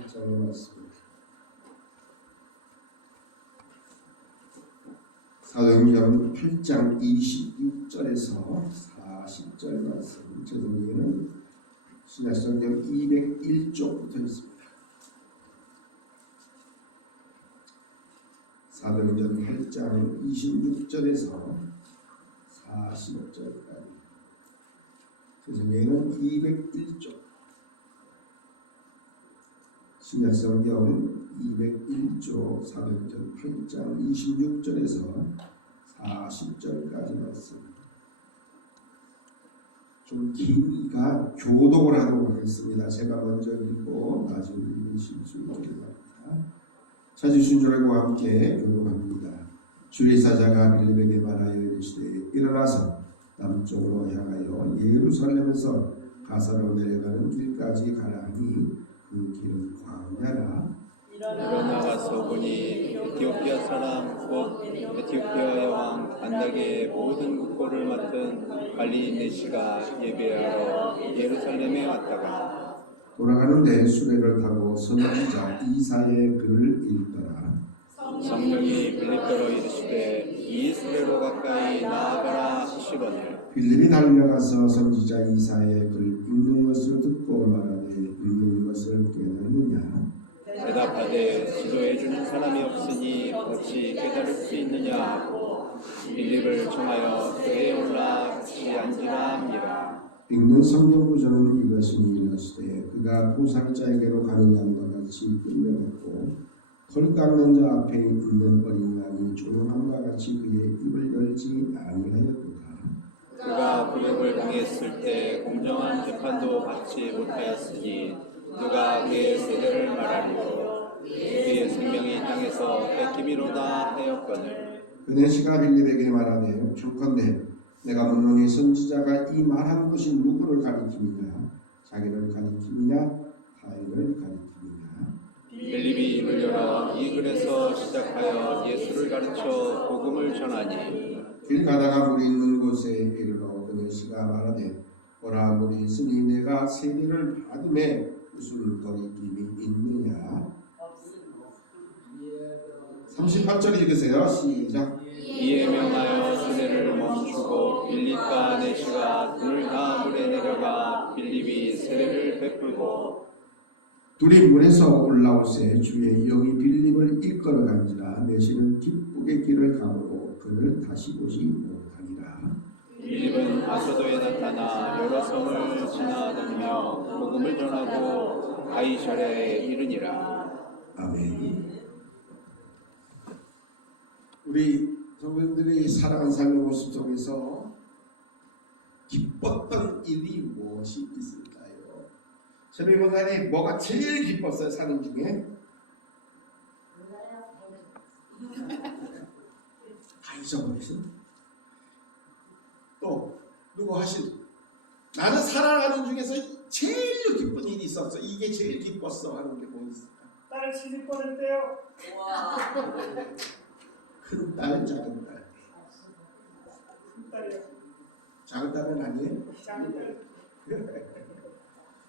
8장의 말씀입니다. 사도행전 8장 26절에서 40절 말씀, 저녁에는 신약성경 201쪽부터 있습니다. 사도행전 8장 26절에서 40절까지, 저녁에는 201쪽, 신약성경 201조 사도행전 8장 26절에서 40절까지 말씀. 좀 기니까 교독을 하도록 하겠습니다. 제가 먼저 읽고 나중에 읽으실 수 있게 바랍니다. 찾으신 줄 알고 함께 교독합니다. 주의 사자가 빌립에게 말하여 이르시되 일어나서 남쪽으로 향하여 예루살렘에서 가사로 내려가는 길까지 가라 하니 그 길은 광야라. 일어나가서 보니 에티오피아 사람 곧 에티오피아 여왕 간다게의 모든 국고를 맡은 갈리네시가 예배하러 예루살렘에 왔다가 돌아가는데 수레를 타고 선지자 이사야의 글을 읽더라. 성령이 빌립더러 이르시되 이 수레로 가까이 나아가라 하시거늘 빌립이 달려가서 선지자 이사야의 글을 읽는 것을 듣고 말하되 읽는 것을 깨닫느냐. 대답하되 지도해 주는 사람이 없으니 어찌 깨달을 수 있느냐 하고 빌립을 청하여 배에 올라 같이 앉으라 합니다. 읽는 성경 구절은 이것이니 이르시되 그가 보살자에게로 가는 양과 같이 끌려갔고 털 깎는 자 앞에 있는 어린 양이 조용함과 같이 그의 입을 열지 아니하였도다. 그가 고역을 당했을 때 공정한 재판도 받지 못하였으니 누가 그의 세대를 말하리요. 그의 생명이 땅에서 뺏김이로다 하였거늘 그네시가 빌립에게 말하되 주컨대 내가 묻노니 선지자가 이 말한 것이 누구를 가리킴이냐? 자기를 가리킴이냐? 타인을 가리킴이냐? 빌립이 입을 열어 이 글에서 시작하여 예수를 가르쳐 복음을 전하니 길 가다가 물이 있는 곳에 이르러 그네시가 말하되 보라 물이 있으니 내가 세례를 받음에 무슨 거리낌이 있느냐? 38절 읽으세요. 시작. 이에 명하여 수레를 멈추고 빌립과 네시가 둘 다 물에 내려가 빌립이 세례를 베풀고 둘이 물에서 올라오세 주의 영이 빌립을 이끌어간지라 네시는 기쁘게 길을 가고 그를 다시 보지 못하니라. 빌립은 아소도에 나타나 여러 성을 지나다니며 복음을 전하고 가이사랴에 이르니라. 아멘. 우리 성도들이 살아간 삶의 모습 속에서 기뻤던 일이 무엇이 있을까요? 저희 목사님 뭐가 제일 기뻤어요? 사는 중에? 다 잊어버리세요. 또 누구 하실? 나는 살아가는 중에서 제일 기쁜 일이 있었어. 이게 제일 기뻤어 하는 게 뭐 있을까? 딸을 시집 보냈대요. 큰 딸, 작은 딸. 큰 딸이요. 작은 딸은 아니에요? 작은 딸.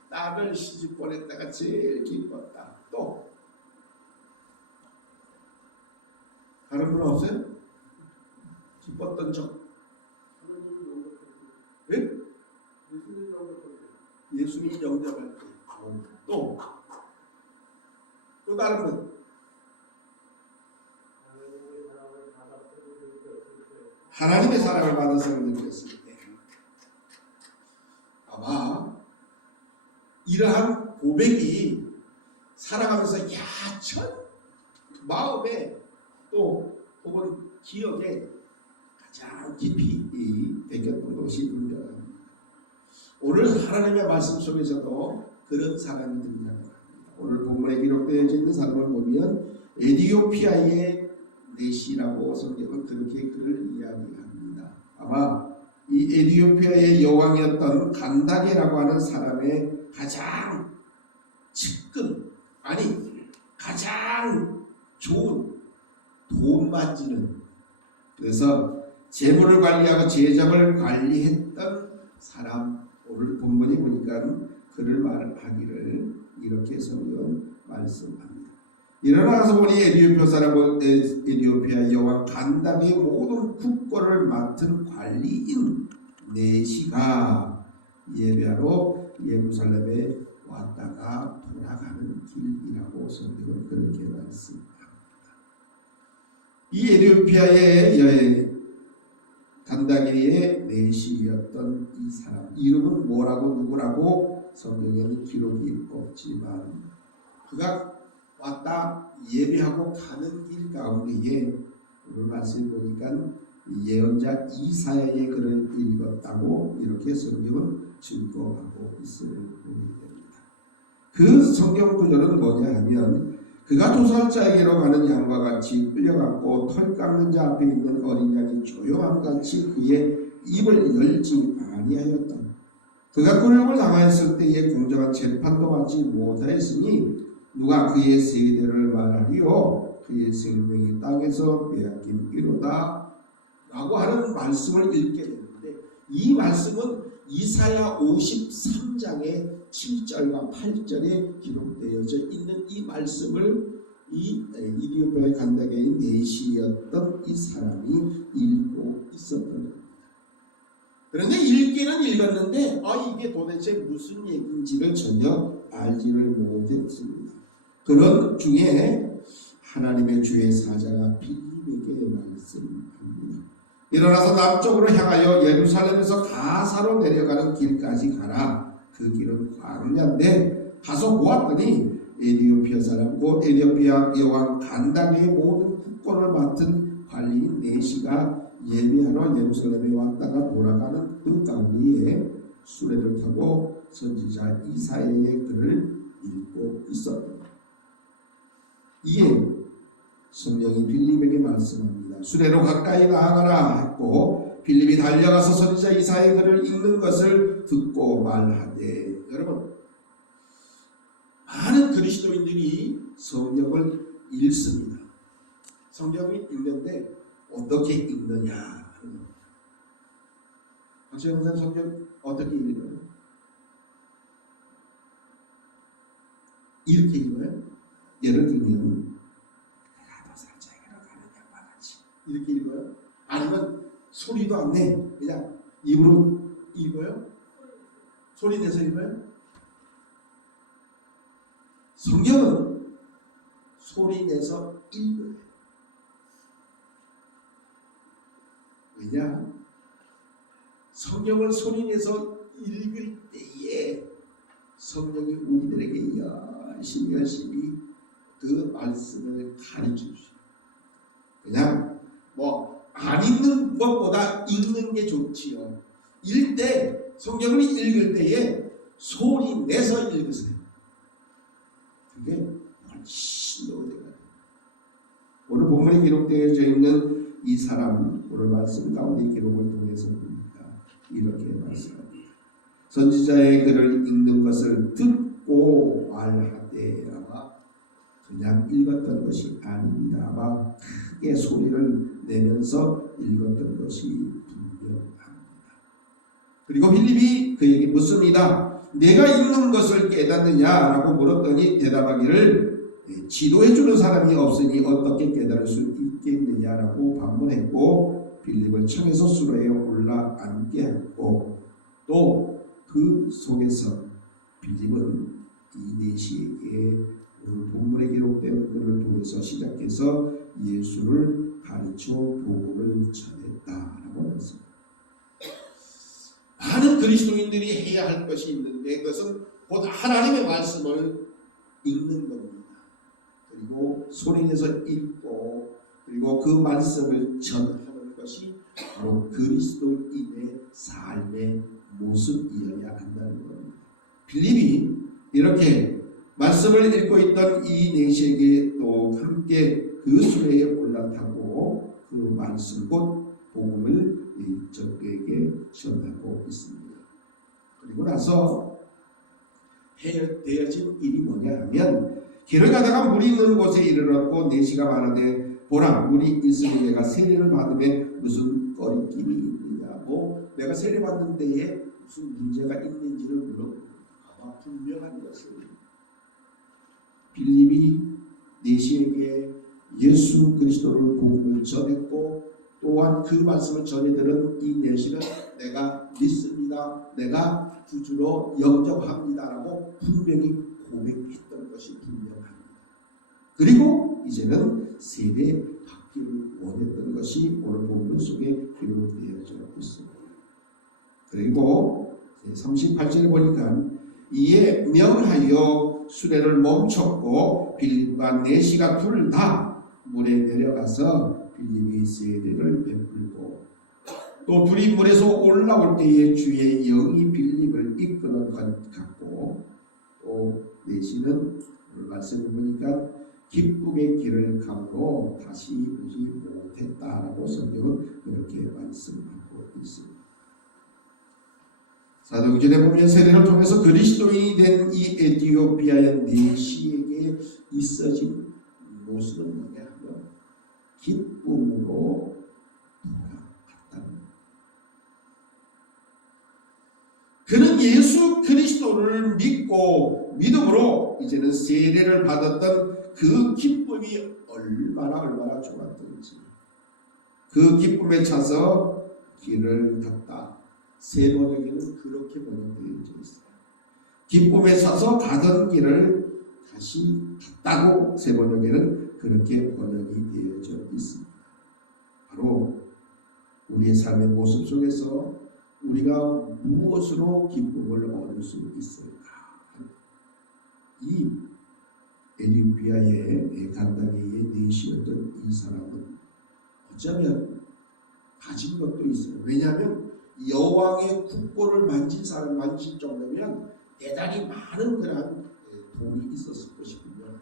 딸을 시집 보냈다가 제일 기뻤다. 또 다른 분 없어요? 기뻤던 적? 네? 예수님 영접할 때. 또 다른 분? 하나님의 사랑을 받아서 느꼈을 때. 아마 이러한 고백이 살아가면서 전 마음에 또 혹은 기억에 가장 깊이 새겼던 것이 분명합니다. 오늘 하나님의 말씀 속에서도 그런 사람이 등장합니다. 오늘 본문에 기록되어 있는 사람을 보면 에티오피아의 네시라고 성경은 그렇게 그를 이야기합니다. 아마 이 에티오피아의 여왕이었던 간다게라고 하는 사람의 가장 측근, 아니 가장 좋은 돈 만지는, 그래서 재물을 관리하고 재정을 관리했던 사람. 오늘 본문에 보니까 그를 말하기를 이렇게 성경 말씀합니다. 일어나서 보니 에티오피아 사람은 에티오피아 여왕 간닥의 모든 국고를 맡은 관리인 네시가 예배하러 예루살렘에 왔다가 돌아가는 길이라고 성경은 그렇게 말씀합니다. 이 에티오피아의 간다게의 내시였던 이 사람 이름은 뭐라고 누구라고 성경에는 기록이 없지만 그가 왔다 예배하고 가는 길 가운데에 오늘 말씀 보니까 예언자 이사야의 글을 읽었다고 이렇게 성경은 증거하고 있음을 보게 됩니다. 그 성경 구절은 뭐냐 하면 그가 도살자에게로 가는 양과 같이 끌려갔고 털 깎는 자 앞에 있는 어린 양이 조용함같이 그의 입을 열지 아니하였다. 그가 굴욕을 당하였을 때에 공정한 재판도 받지 못하였으니 누가 그의 세대를 말하리요 그의 생명이 땅에서 빼앗김이로다 라고 하는 말씀을 읽게 되는데 이 말씀은 이사야 53장의 7절과 8절에 기록되어져 있는 이 말씀을 이 이디오피아의 간다게인 내시였던 이 사람이 읽고 있었던 겁니다. 그런데 읽기는 읽었는데 이게 도대체 무슨 얘기인지를 전혀 알지를 못했습니다. 그런 중에 하나님의 주의 사자가 빌립에게 말씀합니다. 일어나서 남쪽으로 향하여 예루살렘에서 가사로 내려가는 길까지 가라. 그 길은 광야인데 가서 보았더니 에티오피아 사람고 에티오피아 여왕 간다게의 모든 국권을 맡은 관리인 네시가 예배하러 예루살렘에 왔다가 돌아가는 그 가운데에 수레를 타고 선지자 이사야의 글을 읽고 있었다. 이에 성령이 빌립에게 말씀합니다. 수레로 가까이 나아가라 했고 빌립이 달려가서 선지자 이사야의 글을 읽는 것을 듣고 말하되 여러분 많은 그리스도인들이 성경을 읽습니다. 성경을 읽는데 어떻게 읽느냐? 박재영 선생 성경 어떻게 읽어요? 이렇게 읽어요? 예를 들면 나도 살짝이라 가는 양과 같이 이렇게 읽어요? 아니면 소리도 안 내 그냥 입으로 읽어요? 소리 내서 읽어요? 성경은 소리 내서 읽어요. 왜냐? 성경을 소리내서 읽을 때에 성령이 우리들에게 열심히 그 말씀을 가르쳐 주시고 그냥 안 읽는 것보다 읽는 게 좋지요. 읽을 때 성경을 읽을 때에 소리 내서 읽으세요. 그게 훨씬 더 돼요. 오늘 본문에 기록되어져 있는 이 사람 오늘 말씀 가운데 기록을 통해서 보니까 이렇게 말씀합니다. 선지자의 글을 읽는 것을 듣고 말하되 아마 그냥 읽었던 것이 아닙니다. 아마 크게 소리를 내면서 읽었던 것이 분명합니다. 그리고 빌립이 그에게 묻습니다. 내가 읽는 것을 깨닫느냐라고 물었더니 대답하기를 지도해주는 사람이 없으니 어떻게 깨달을 수 있겠느냐라고 반문했고 빌립을 청에서 수로에 올라 앉게 했고 또 그 속에서 빌립은 이 내시에게 오늘 본문에 기록된 글을 통해서 시작해서 예수를 가르쳐 복음을 전했다라고 했습니다. 많은 그리스도인들이 해야 할 것이 있는데 그것은 곧 하나님의 말씀을 읽는 겁니다. 그리고 소리내서 읽고 그리고 그 말씀을 전하는 것이 바로 그리스도인의 삶의 모습이어야 한다는 겁니다. 빌립이 이렇게 말씀을 읽고 있던 이 내시에게 또 함께 그 수레에 올라타고 그 말씀 곧 복음을 적에게 전하고 있습니다. 그리고 나서 되어진 일이 뭐냐 하면 길을 가다가 물이 있는 곳에 이르렀고 내시가 말하되 보라 물이 있으니 내가 세례를 받음에 무슨 거리낌이 있느냐 내가 세례 받는 데에 무슨 문제가 있는지를 물어보고 아마 분명한 것을 빌립이 내시에게 예수 그리스도를 복음을 전했고 또한 그 말씀을 전해 들은 이 내시는 내가 믿습니다. 내가 구주로 영접합니다라고 분명히 고백했던 것이 분명합니다. 그리고 이제는 세례 받기를 원했던 것이 오늘 본문 속에 기록되어져 있습니다. 그리고 38절에 보니까 이에 명하여 수레를 멈췄고 빌립과 내시가 둘 다 물에 내려가서 빌립이 세례를 베풀고 또 둘이 물에서 올라올 때에 주의 영이 빌립을 이끌어 갔고 또 내시는 오늘 말씀을 보니까 기쁨의 길을 가므로 다시 오지 못했다라고 성경은 그렇게 말씀하고 있습니다. 사도행전에 보면 세례를 통해서 그리스도인이 된 이 에티오피아의 내시에게 있어진 모습은 뭐냐 하면 기쁨으로 돌아갔다는 겁니다. 그는 예수 그리스도를 믿고 믿음으로 이제는 세례를 받았던 그 기쁨이 얼마나 좋았던지 그 기쁨에 차서 길을 갔다. 세 번역에는 그렇게 번역되어 있어요. 기쁨에 차서 가던 길을 다시 갔다고 세 번역에는 그렇게 번역이 되어져 있습니다. 바로 우리의 삶의 모습 속에서 우리가 무엇으로 기쁨을 얻을 수 있을까? 이 에티오피아의 간다게의 내시였던 이 사람은 어쩌면 가진 것도 있어요. 왜냐하면 여왕의 국보를 만진 정도면 대단히 많은 그러한 돈이 있었을 것이군요.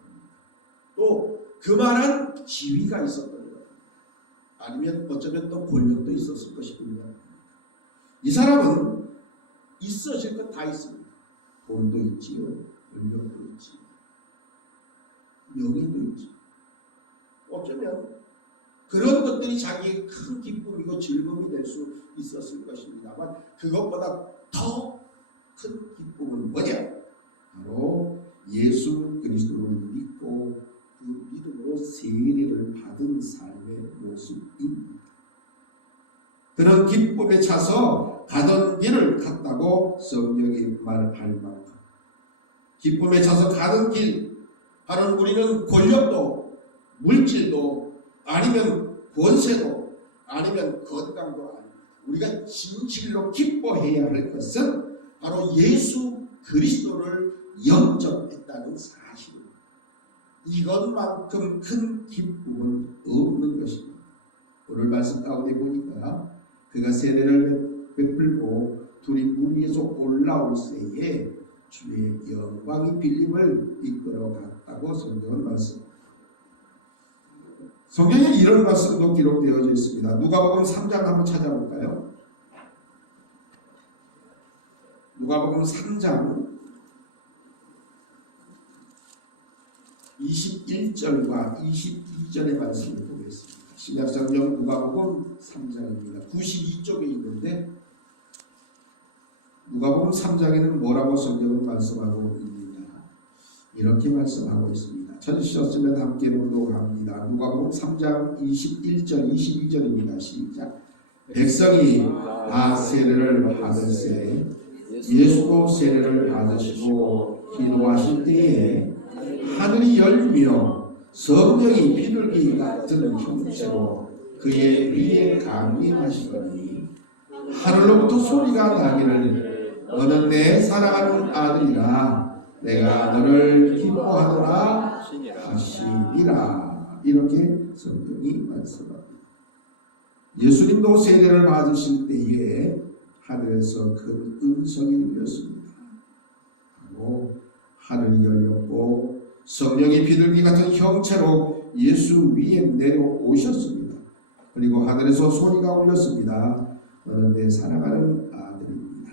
또 그만한 지위가 있었던 것, 아니면 어쩌면 또 권력도 있었을 것이군요. 이 사람은 있어질 것 다 있습니다. 돈도 있지요, 권력도 있지요, 명예도 있지요. 어쩌면 그런 것들이 자기의 큰 기쁨이고 즐거움이 될 수 있었을 것입니다만 그것보다 더 큰 기쁨은 뭐냐? 바로 예수 그리스도를 믿고 그 믿음으로 세례를 받은 삶의 모습입니다. 그런 기쁨에 차서 가던 길을 갔다고 성경이 말할 만큼 기쁨에 차서 가는 길, 바로 우리는 권력도 물질도 아니면 권세도 아니면 건강도 아닙니다. 우리가 진실로 기뻐해야 할 것은 바로 예수 그리스도를 영접했다는 사실입니다. 이것만큼 큰 기쁨은 없는 것입니다. 오늘 말씀 가운데 보니까 그가 세례를 베풀고 둘이 물 위에서 올라올 때에 주의 영광이 빌립을 이끌어 갔다고 성경은 말씀합니다. 성경에 이런 말씀도 기록되어져 있습니다. 누가복음 3장 한번 찾아볼까요? 누가복음 3장 21절과 22절의 말씀을 보겠습니다. 신약성경 누가복음 3장입니다. 92쪽에 있는데 누가복음 3장에는 뭐라고 성경은 말씀하고 있느냐, 이렇게 말씀하고 있습니다. 찾으셨으면 함께 봉독합니다. 누가복음 3장 21절 22절입니다. 시작. 백성이 다 세례를 받을세 예수도 세례를 받으시고 기도하실 때에 하늘이 열리며 성령이 비둘기 같은 형체로 그의 위에 강림하시더니 하늘로부터 소리가 나기를 너는 내 사랑하는 아들이라 내가 너를 기뻐하노라 하시니라. 이렇게 성경이 말씀합니다. 예수님도 세례를 받으실 때에 하늘에서 큰 음성이 울렸습니다. 바로 하늘이 열렸고 성령이 비둘기 같은 형체로 예수 위에 내려오셨습니다. 그리고 하늘에서 소리가 울렸습니다. 너는 내 사랑하는 아들입니다.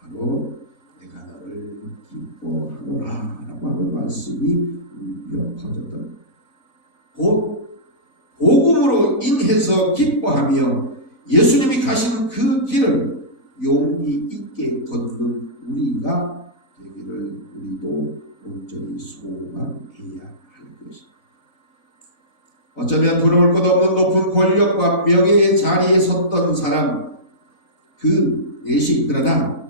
바로 내가 너를 기뻐하노라 라고 하는 말씀이 울려 퍼졌던, 곧 복음으로 인해서 기뻐하며 예수님이 가신 그 길을 용기 있게 걷는 우리가 되기를 우리도 온전히 소망해야 할 것입니다. 어쩌면 부러울 것 없는 높은 권력과 명예의 자리에 섰던 사람 그 넷이 그러나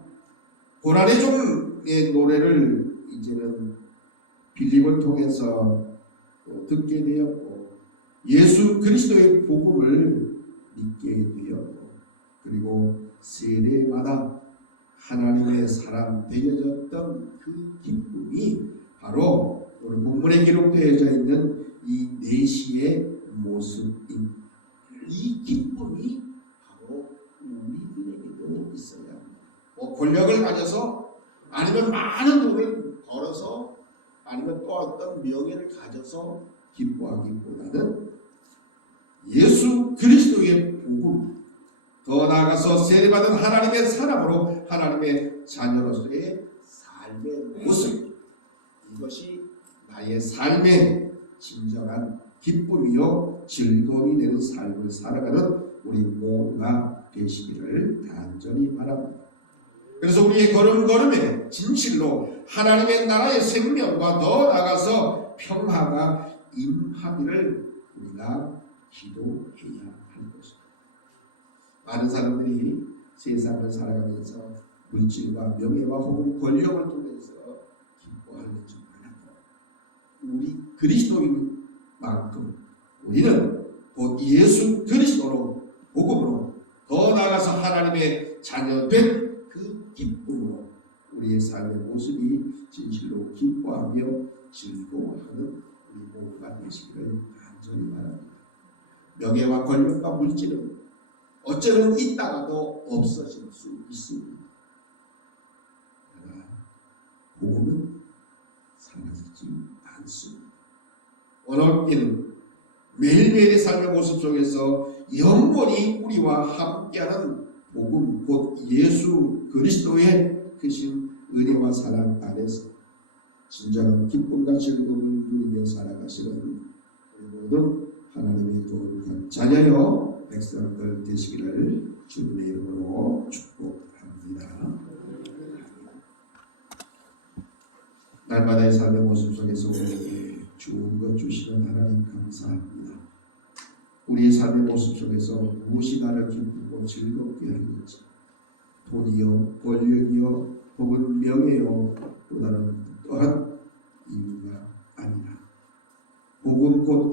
고난의 종의 노래를 이제는 빌립을 통해서 듣게 되었고 예수 그리스도의 복음을 믿게 되었고 그리고 세대마다 하나님의 사람 되어졌던 그 기쁨이 바로 오늘 본문에 기록되어져 있는 이 내시의 모습입니다. 이 기쁨이 바로 우리들에게도 있어야 합니다. 권력을 가져서 아니면 많은 돈을 벌어서 아니면 또 어떤 명예를 가져서 기뻐하기보다는 예수 그리스도의 복음 더 나아가서 세례받은 하나님의 사람으로 하나님의 자녀로서의 삶의 모습 이것이 나의 삶의 진정한 기쁨이요 즐거움이 되는 삶을 살아가는 우리 모두가 되시기를 간절히 바랍니다. 그래서 우리의 걸음걸음에 진실로 하나님의 나라의 생명과 더 나아가서 평화가 임하기를 우리가 기도해야 할 것입니다. 많은 사람들이 세상을 살아가면서 물질과 명예와 혹은 권력을 통해서 기뻐하는지 몰라도 우리 그리스도인만큼 우리는 곧 예수 그리스도로 복음으로 더 나아가서 하나님의 자녀된 그 기쁨으로 우리의 삶의 모습이 진실로 기뻐하며 즐거워하는 우리 모두가 되시기를 간절히 바랍니다. 명예와 권력과 물질은 어쩌면 있다가도 없어질 수 있습니다. 그러나 복음은 사라지지 않습니다. 오늘길 매일매일의 삶의 모습 속에서 영원히 우리와 함께하는 복음 곧 예수 그리스도의 크신 은혜와 사랑 안에서 진정한 기쁨과 즐거움을 누리며 살아가시는 우리 모든 하나님의 거룩한 자녀여 백성들 되시기를 주님의 이름으로 축복합니다. 날마다의 삶의 모습 속에서 우리에게 좋은 것 주시는 하나님 감사합니다. 우리의 삶의 모습 속에서 무엇이 나를 기쁘고 즐겁게 하는지 돈이요 권력이요 혹은 명예요 또 다른 또한 이유가 아니라 복음 곧